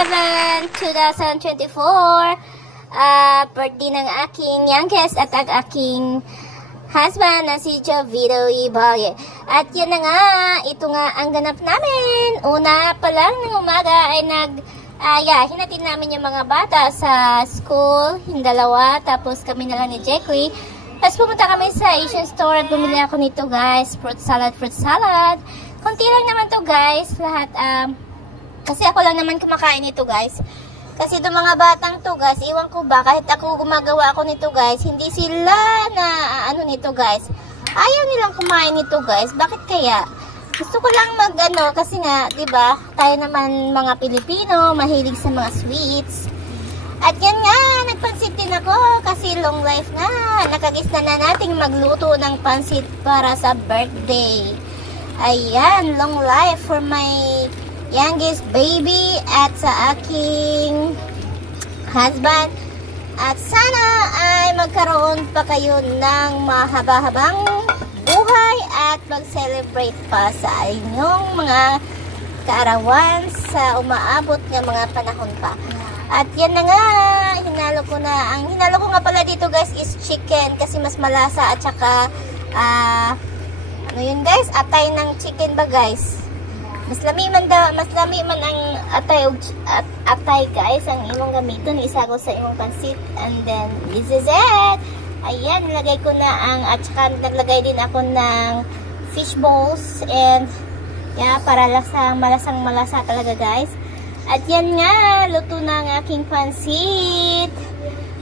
11, 2024. Birthday ng aking youngest at ang aking husband na si Jovito Ibaye. At yan na nga, ito nga ang ganap namin. Una pa lang ng umaga ay hinatid namin yung mga bata sa school, yung dalawa, tapos kami na lang ni Jackie. Tapos pumunta kami sa Asian store at bumili ako nito guys, fruit salad. Konti lang naman to guys, lahat, kasi ako lang naman kumakain nito guys. Kasi itong mga batang to guys, iwan ko ba, kahit ako gumagawa ako nito guys, hindi sila na nito guys. Ayaw nilang kumain nito guys, bakit kaya? Gusto ko lang kasi nga, 'di ba? Tayo naman mga Pilipino, mahilig sa mga sweets. At yan nga, nagpansit din ako kasi long life nga. Nakagista na nating magluto ng pansit para sa birthday. Ayan, long life for my youngest baby at sa aking husband. At sana ay magkaroon pa kayo ng mahaba-habang buhay at mag-celebrate pa sa inyong mga kaarawan sa umaabot ng mga panahon pa. At yan na nga, hinalo ko na. Ang hinalo ko nga pala dito guys is chicken kasi mas malasa at saka ano yun guys, atay ng chicken ba guys? Mas lami man ang atay guys ang imong gamiton. Isa ko sa imong pansit and then this is it. Ayan, nilagay ko na at saka naglagay din ako ng fish balls and para malasang malasa talaga guys. At yan nga, luto na ang aking pansit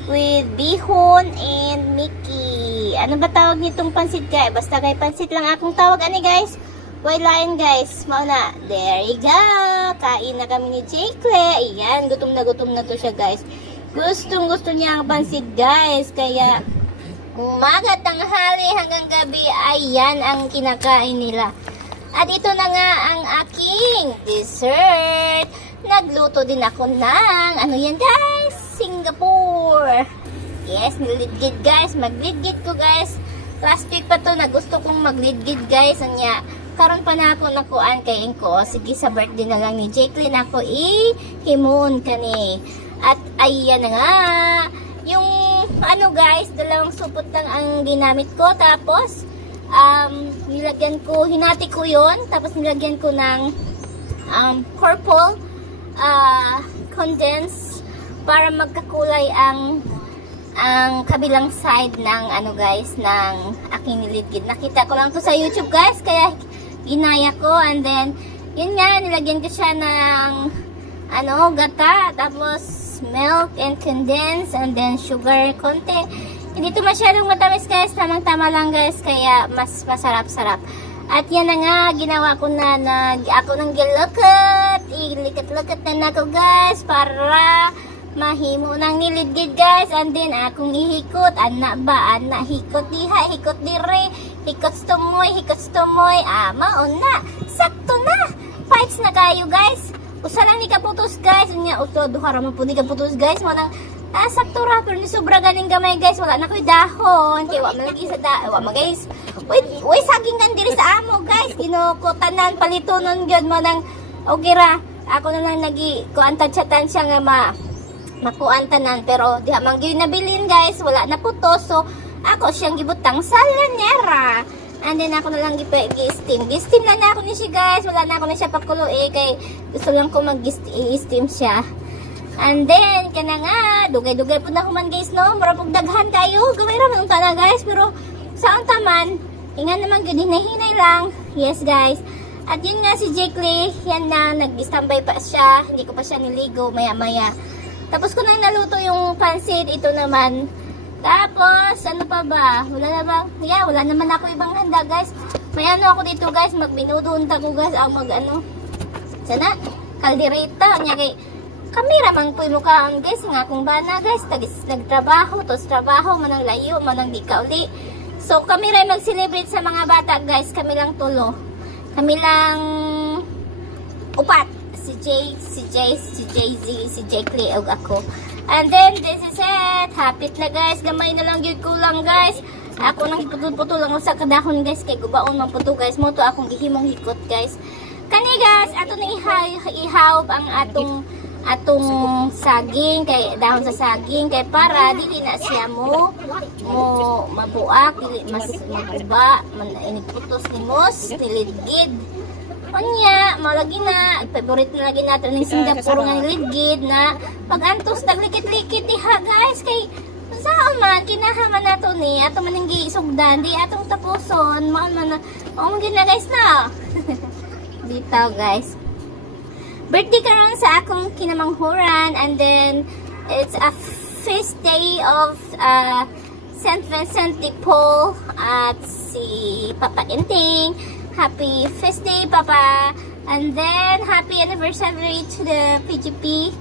with bihon and Mickey. Ano ba tawag nitong pansit guys? Basta kay pansit lang akong tawag ani guys. Why lain guys? Mauna. There you go. Kain na kami ni Jake. Ayan, gutom na to siya guys. Gustong gusto niya ang pansit guys. Kaya umaga, tanghali hanggang gabi, ayan ang kinakain nila. At ito na nga ang aking dessert. Nagluto din ako ng ano yan guys? Singapore. Yes, nilidgid guys. Maglidgid ko guys. Last week pa to na gusto kong maglidgid guys. Anya, karon pa na ako nakuan kay Inko. Sige, sa birthday na lang ni Jacqueline ako himuon kani. At ayan na nga. Yung ano guys, dalawang supot lang ang ginamit ko. Tapos nilagyan ko, hinati ko yon. Tapos nilagyan ko ng purple condense para magkakulay ang kabilang side ng ano guys, ng aking nilidgid. Nakita ko lang to sa YouTube guys, kaya ginaya ko. And then yun nga, nilagyan ko siya ng gata, tapos milk and condense and then sugar konti. Hindi to masyadong matamis guys, tamang-tama lang guys, kaya mas masarap-sarap. At yan na nga, ginawa ko na ako ng gilukot. Ilikat-lukat na ako guys para mahimo ng nilidgid guys. And then akong ihikot. Anak ba? Anak hikot diha, hikot dire. Hikot stumoy. Mauna. Sakto na. Fights na kayo guys. Usa lang ni kaputos guys. Unya, duha mo po ni kaputos guys. Manang sakto ra. Pero ni sobra galing gamay guys. Wala na ko'y dahon. Kaya wala malagi sa dahon. Wala guys. Uy, saging kan diri sa amo guys. Ginukotanan palitonon gyud mo nang okay ra. Ako na lang kuantan siya nga makuantanan, pero diha man gyud nabilin guys, wala na putos. So ako siyang gibutang sa lanyera. And then ako na lang gi-steam. Gi-steam lang na ako ni siya guys. Wala na ako na siya pakulo kay gusto lang ko mag-steam siya. And then kana nga dugay-dugay pud na human guys no. Mura pug daghan kayo. Gamay ra man unta na guys, pero sa taman ingan naman gyud hinay lang. Yes guys. At yun nga si Jake Lee, yan na, nag-standby pa siya. Hindi ko pa siya niligo maya-maya. Tapos ko na naluto yung pansit, ito naman. Tapos, ano pa ba? Wala na ba? Yeah, wala naman ako ibang handa guys. May ako dito guys, magbinuduunta ko guys. Sana, kaldereta. Kamera mang puy mukhaan guys, nga kung bana guys. Nagtrabaho, tos trabaho, manang layo, manang di ka uli. So, kami rin mag-celebrate sa mga bata guys. Kami lang tulo. Kami lang upat. Si Jay-Z, si Jake Lee, og ako. And then, this is it. Hapit na guys. Gamay na lang yun kulang guys. Ako nang iputol-putol lang sa kadahon guys. Kay gubaon man po to guys. Mo to akong gihimong hikot guys. Kani guys, ato na ihawb ang atong atong saging kay dahon sa saging kay para dili na siya mo mabuak, dili mas maguba, inigputos ni mos, nilidgid. Unya, malagi na, favorite na lagi natin ng Singapore nga nilidgid na pag-antos taglikit-likit diha guys kay saan man kinahaman nato ni ato man nang giisugdan di atong tapuson mao man gina guys na. Dito guys. Birthday karon sa akong kinamanghuran and then it's a feast day of St. Vincent de Paul at si Papa Inting. Happy feast day Papa, and then happy anniversary to the PGP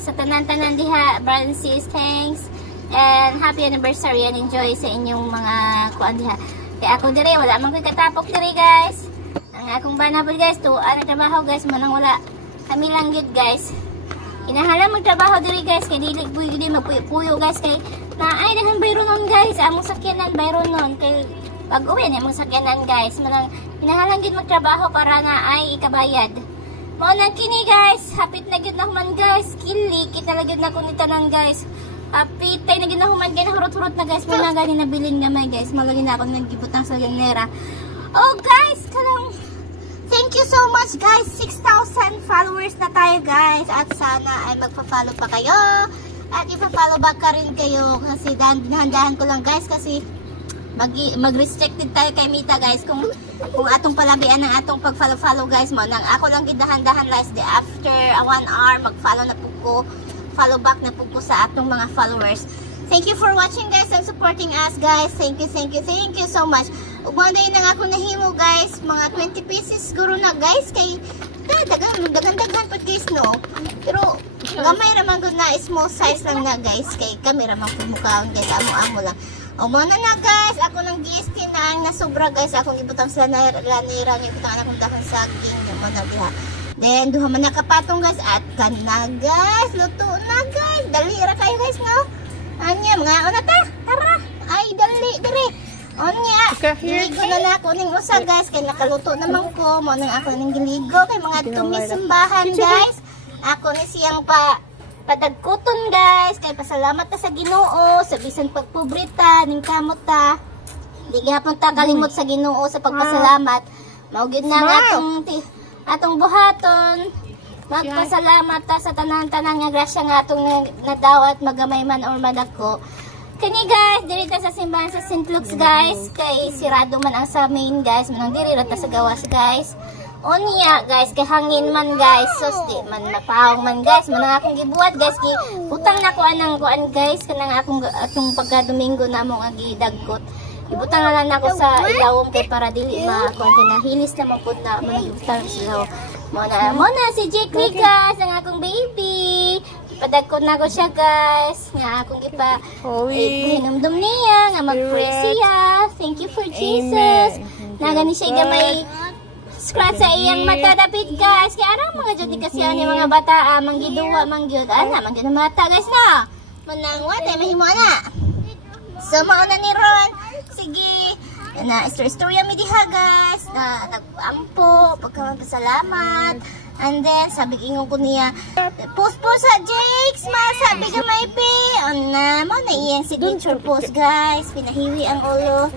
sa tanan-tanan diha, Francis, thanks, and happy anniversary and enjoy sa inyong mga kuan diha. Kaya ako dire wala man koy katapok dire guys. Ang akong banabol guys to ana trabaho guys manang wala kami lang gid guys. Inahala magtrabaho diri guys kay dili buy gid magpuyo guys kay naay dahan bayron non guys among sakyanan bayron non kay pag uwi na among sakyanan guys manang inahalang gid magtrabaho para naay ikabayad. Mao na kini guys, hapit na gid na human guys, kili kita na gid na kun tanan guys. Hapit tay na gid na human gid na hurot-hurot na guys mga gani nabilin gamay guys malagi na ako naggibutang sa ganera. Oh guys, kanang thank you so much guys. 6,000 followers na tayo guys. At sana ay magpa-follow pa kayo. At ipa-follow back ka rin kayo. Kasi dahan-dahan ko lang guys. Kasi mag-restricted tayo kay Mita guys. Kung atong palabian ng atong pag-follow guys mo. Nang ako lang gidahan-dahan last day. After 1 hour mag-follow na po ko. Follow back na po ko sa atong mga followers. Thank you for watching guys and supporting us guys. Thank you so much. Ug mo day nang ako nahimo guys, mga 20 pieces siguro na guys kay daghan pa guys no. Pero gamay ra man gud na small size lang na guys kay kamera man pud mukhaon guys amo lang. O mo na guys, ako nang GST na ang nasobra guys, akong ibutang sa lanira ni ibutang akong dahon saging mo na diha. Then duha man nakapatong guys at kana guys, luto na guys. Dali ra kayo guys no. Anya mga ano ta? Tara. Ay dali dire. Onya, giligo na ako ning usa guys kay nakaluto naman ko mo nang ako ning giligo kay mga tumisimbahan guys. Ako ni siyang padagkuton guys kay pasalamat ta sa Ginoo sa bisan pagpobrita ning kamot ta. Di gyapon ta kalimot sa Ginoo sa pagpasalamat. Mao gyud na atong buhaton. Magpasalamat ta sa tanan-tanan nga grasya nga atong nadawat magamay man or madako. Kani guys, diri ta sa simbahan sa St. Luke's guys, kay sirado man ang sa main guys, manang diri ra ta sa gawas guys. Unya guys, kay hangin man guys, sus di man mapawong man guys, manang akong gibuhat guys, utang na ko anang kuan guys, kanang atong pagka Domingo namo nga gidagkot. Ibutang na lang ako sa ilawom kay para dili ma-kuan nahilis na mapud na manibutang sa ilaw. Mona si Jake guys, ang akong baby. Padagkot na ko siya guys. Nga akong hinumdum niya. Nga mag-pray siya. Thank you for Jesus. Nagani siya gamay scratch sa iyang mata dapit guys. Kaya arang mga jud kasi ani mga bata manggiduwa mangyud. Ana mangyud na mata guys na. Manang watay mahimo na. So mao na ni Ron. Sige. Na istorya mi diha guys. Na nag-ampo pagkasalamat. And then, sabi ingon ko niya, post po sa Jakes, sabi ka may pi. Ano mo na iyang signature post guys. Pinahiwi ang ulo.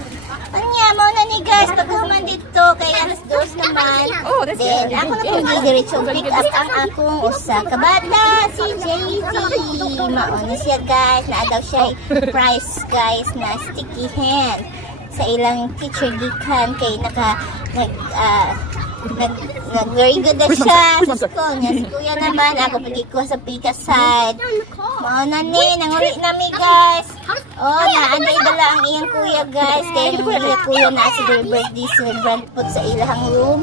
Anya mo na ni guys, pagkaman dito, kaya alas 2 naman. Then, ako na po diretso pick up ang akong usa kabata, si JC. Mauna siya guys, naadaw siya prize guys na sticky hand. Sa ilang teacher gikan kay very good na siya sa school niya. Si kuya naman, ako pagkikuha sa pika side. Mao na ni, nanguri nami guys. Oh, naaday dala ang iyang kuya guys. Kaya yung kuya na si birthday celebrant po sa ilahang room.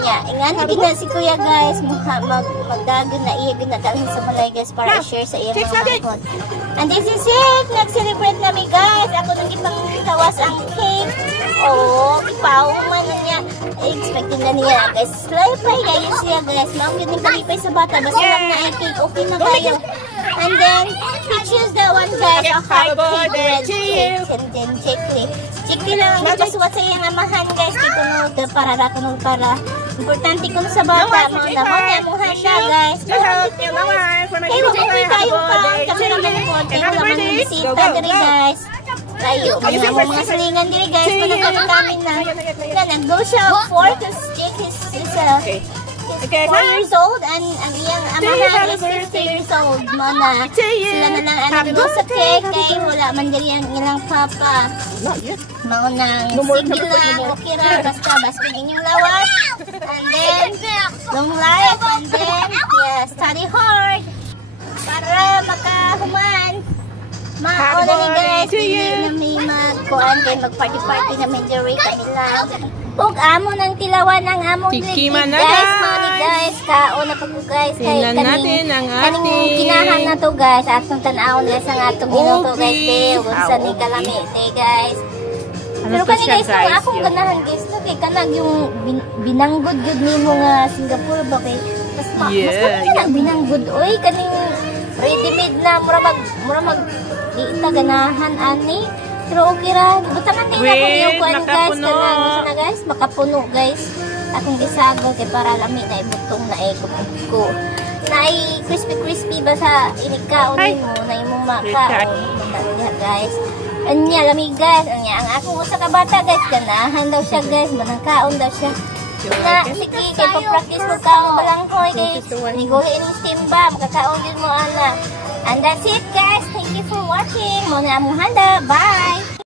Yeah, ingani gina si kuya guys. Magdagon na iya ginadalhin sa malay guys para i-share sa iyang mga hapon. And this is it. Nag-celebrate nami guys. Ako nang ipang tawas ang cake. Oh, pao man niya. Expecting na niya guys. Slay-pay kayo siya guys. Maugid ni kalipay sa bata. Basta lang na ay cake. Okay na kayo. And then, he choose that one guys. A hard cake, red cake. And then, chikli. Chikli lang ang nagkasuwat sa iyang amahan guys. Kitunog para Importante ko sa bata mo na mo niya mong handa guys. Kayo hindi kayo pa kami naman po kayo naman ng bisita diri guys. Kayo mga salingan diri guys pagkakaroon kami na nag-go siya 4 to 4 years old and ang iyang amahan is 50 years old mo na sila na lang ang nag-go sa cake kay wala man diri ang ilang papa. Mga nang sige lang, okay ra, basta inyong lawas. And then, long life. And then, yeah, study hard. Para makahuman. Mauna ni guys, hindi na may magkuhan kayo, mag-party-party na may jury kami lang. Huwag amo ng tilawan ng among ligid guys, money guys. Kao na po guys. Kaya kaning kinahan na to guys. Atong tanaw guys ang atong minuto guys. Huwag sa ni kalamite guys. Pero kanina guys, ang akong ganahan guys, no, kay kanag yung binanggod gud nimo nga Singapore ba kay mas kanang binanggod oy kaning ready-made na mura mag ita ganahan ani. Pero okay ra, butaman din ako yung kuan guys, kanang gusto na guys, makapuno guys. Akong gisagol kay para lami na ibutong na ko. Na crispy ba sa inikaon nimo na imong makaon guys. Anya lami guys, anya ang akong usa ka bata guys, ganahan daw siya guys, manangkaon daw siya. Na sige kay pa-practice mo kaon balanghoy kay niguhi ning steam ba, makakaon gyud mo ana. And that's it guys, thank you for watching. Mo na among handa, bye.